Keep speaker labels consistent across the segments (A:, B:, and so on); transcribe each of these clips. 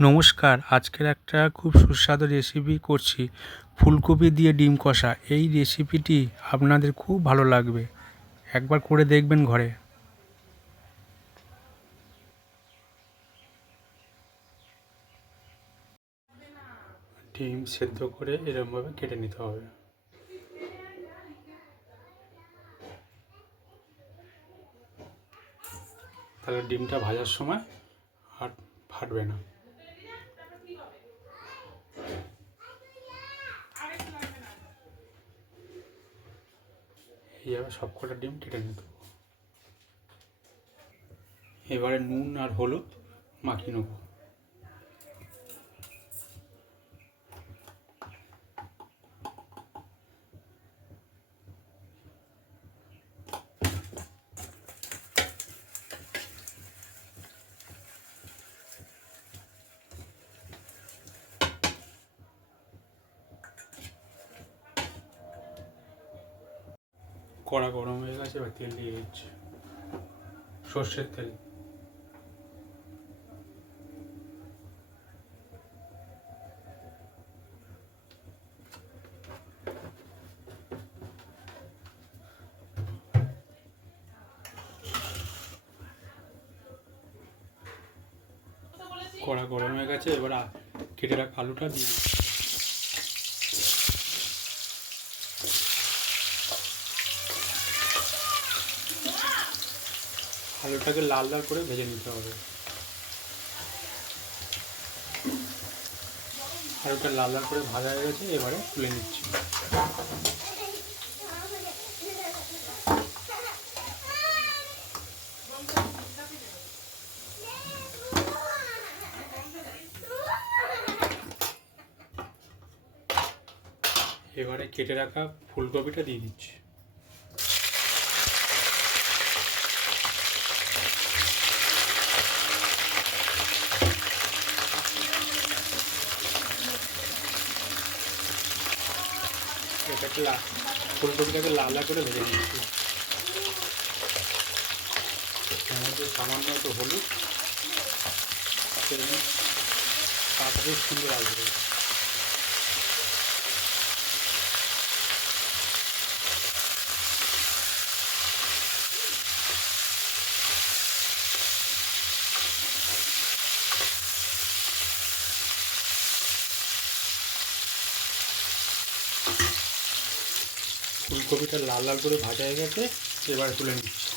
A: নমস্কার, আজকের একটা খুব সুস্বাদু রেসিপি করছি, ফুলকপি দিয়ে ডিম কষা। এই রেসিপিটি আপনাদের খুব ভালো লাগবে। একবার করে দেখবেন ঘরে। ডিম সেদ্ধ করে এরকমভাবে কেটে নিতে হবে। তাহলে ডিমটা ভাজার সময় আর ফাটবে না। এইভাবে সব কটা ডিম কেটে নিতে এবারে নুন আর হলুদ মাখিয়ে নেব। কড়া গরম হয়ে গেছে, এবার তেল দিয়ে দিচ্ছি। সর্ষের তেল। কড়া গরম হয়ে গেছে, এবার কেটে রাখা আলুটা দিয়ে আলুটাকে লাল লাল করে ভেজে নিতে হবে। আলুটা লাল লাল করে ভাজা হয়ে গেছে, এবারে তুলে নিচ্ছি। এবারে কেটে রাখা ফুলকপিটা দিয়ে দিচ্ছি। ফুলকপিটাকে লাল করে ভেজে মধ্যে সামান্য হলুদ এবং তাড়াতাড়ি সুন্দর আসবে ফুলকপিটা লাল লাল করে ভাজা হয়ে গেছে এবার তুলে নিচ্ছি।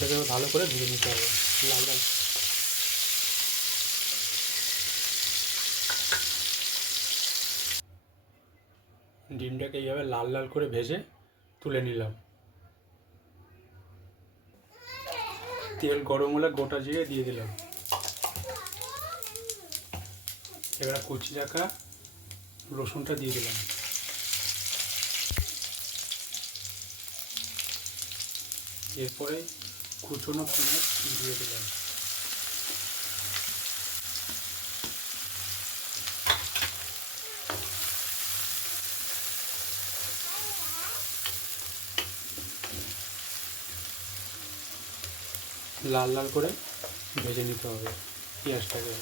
A: ডিমটাকে ভালো করে ভেজে নিতে হবে। লাল লাল। ডিমটাকে এইভাবে লাল লাল করে ভেজে তুলে নিলাম। তেল গরম হলে গোটা জিরে দিয়ে দিলাম। এবার কুচি রাখা রসুনটা দিয়ে দিলাম। এরপরে কুচনো পেঁয়াজ দিয়ে দিলাম। লাল লাল করে ভেজে নিতে হবে পেঁয়াজটাকে।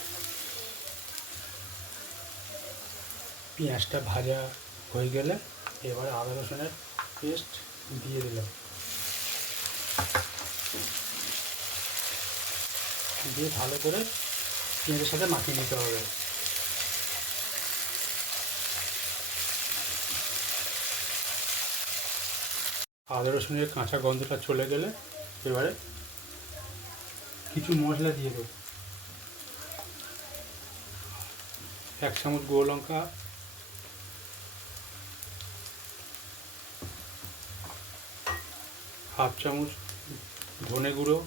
A: পেঁয়াজটা ভাজা হয়ে গেলে এবার আদা রসুনের পেস্ট দিয়ে দিলাম। দিয়ে ভালো করে পেঁয়াজের সাথে মাখিয়ে নিতে হবে। আদা, রসুনের কাঁচা গন্ধটা চলে গেলে এবারে কিছু মশলা দিয়ে দেবো। এক চামচ গুঁড়ো লঙ্কা। হাফ চামচ ধনে গুঁড়ো।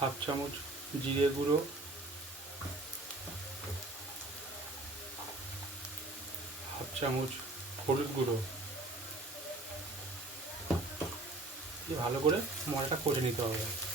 A: হাফ চামচ জিরে গুঁড়ো। হাফ চামচ হলুদ গুঁড়ো। ভালো করে মজাটা করে নিতে হবে।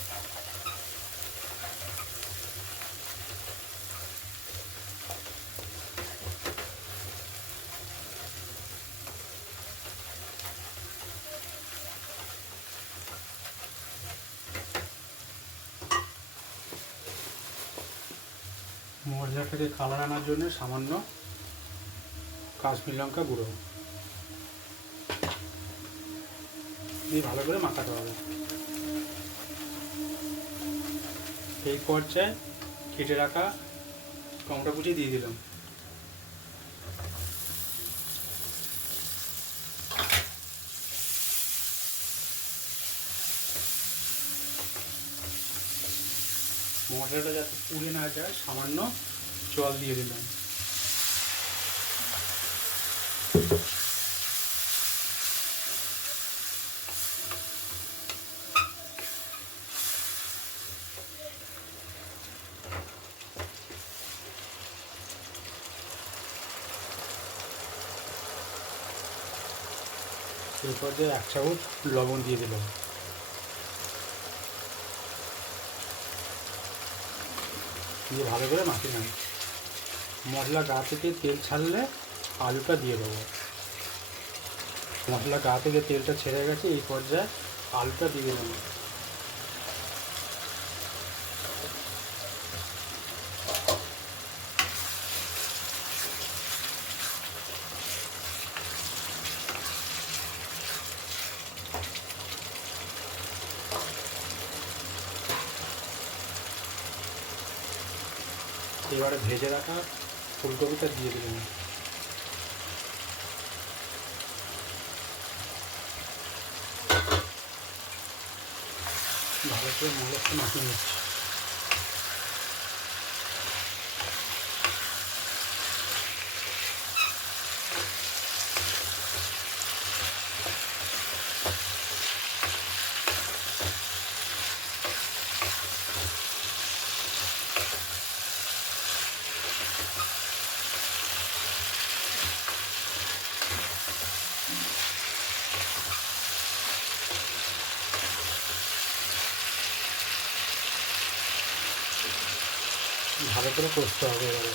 A: মশলাটাকে কালার আনার জন্য সামান্য কাশ্মীর লঙ্কা গুঁড়ো। দিয়ে ভালো করে মাখাতে হবে। এই পর্যায়ে কেটে রাখা টমেটো কুচি দিয়ে দিলাম। মশলাটা যাতে পুড়ে না যায়, সামান্য জল দিয়ে দিলাম। এরপর এক চামচ লবণ দিয়ে দিলাম। দিয়ে ভালো করে মাখিয়ে নেব। মশলা গা থেকে তেল ছাড়লে আলুটা দিয়ে দেবো। মশলা গা থেকে তেলটা ছেড়ে গেছে, এই পর্যায়ে আলুটা দিয়ে দেবো। এবারে ভেজে রাখা ফুলকপিটা দিয়ে দিলাম। ভালো করে মশলাটা মাখিয়ে নিচ্ছি। ভালো করে কষতে হবে এবারে।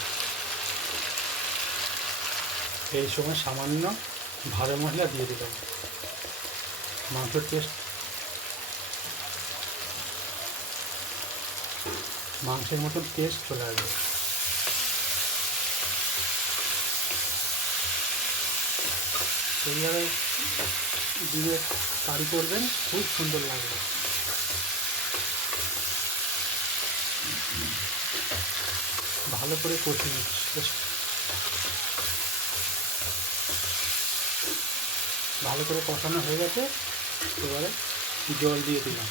A: এই সময় সামান্য ভালো মশলা দিয়ে দিলাম। মাংসের টেস্ট মাংসের মতন টেস্ট চলে আসবে। এইভাবে দিয়ে কারি করবেন, খুব সুন্দর লাগবে। ভালো করে কষিয়ে নিচ্ছি ভালো করে কষানো হয়ে গেছে, এবারে জল দিয়ে দিলাম।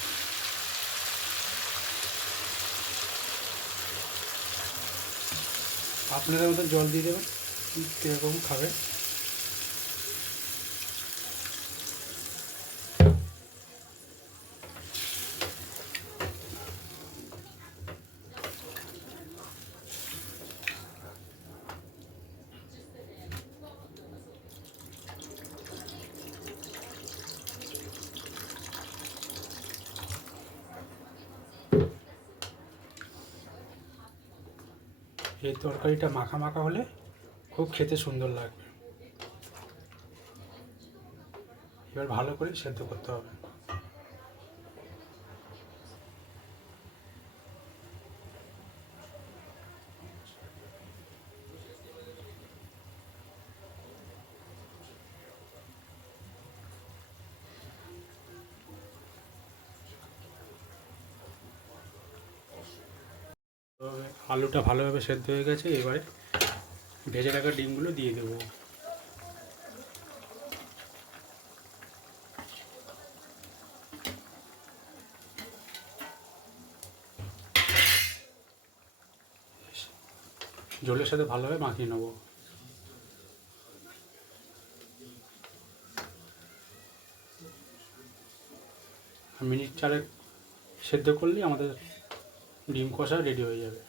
A: আপনারা মতো জল দিয়ে দেবেন কীরকম খাবে? এই তরকারিটা মাখা মাখা হলে খুব খেতে সুন্দর লাগবে। এবার ভালো করে সেদ্ধ করতে হবে। তো আলুটা ভালোভাবে সেদ্ধ হয়ে গেছে, এবারে ভেজে রাখা ডিমগুলো দিয়ে দেবো। জলের সাথে ভালোভাবে মাখিয়ে নেব। মিনিট চারেক সেদ্ধ করলেই আমাদের ডিম কষা রেডি হয়ে যাবে।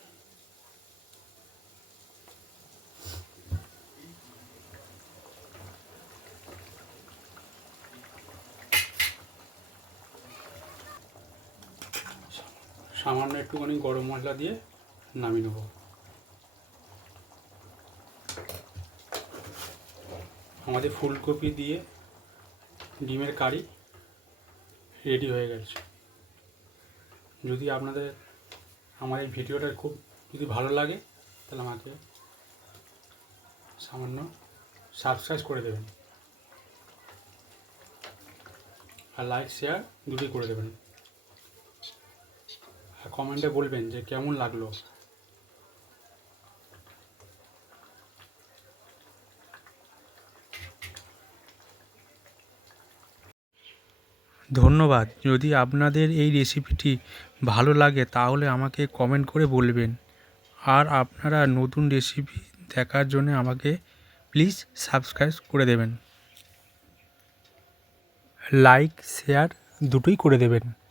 A: সামান্য একটুখানি গরম মশলা দিয়ে নামিয়ে নেব। আমাদের ফুলকপি দিয়ে ডিমের কারি রেডি হয়ে গেছে। যদি আপনাদের, আমার এই ভিডিওটা খুব যদি ভালো লাগে, তাহলে আমাকে সামান্য সাবস্ক্রাইব করে দেবেন। আর লাইক শেয়ার দুটোই করে দেবেন। কমেন্টে বলবেন যে কেমন লাগল? ধন্যবাদ। যদি আপনাদের এই রেসিপিটি ভালো লাগে, তাহলে আমাকে কমেন্ট করে বলবেন। আর আপনারা নতুন রেসিপি দেখার জন্য আমাকে প্লিজ সাবস্ক্রাইব করে দেবেন। লাইক শেয়ার দুটোই করে দেবেন।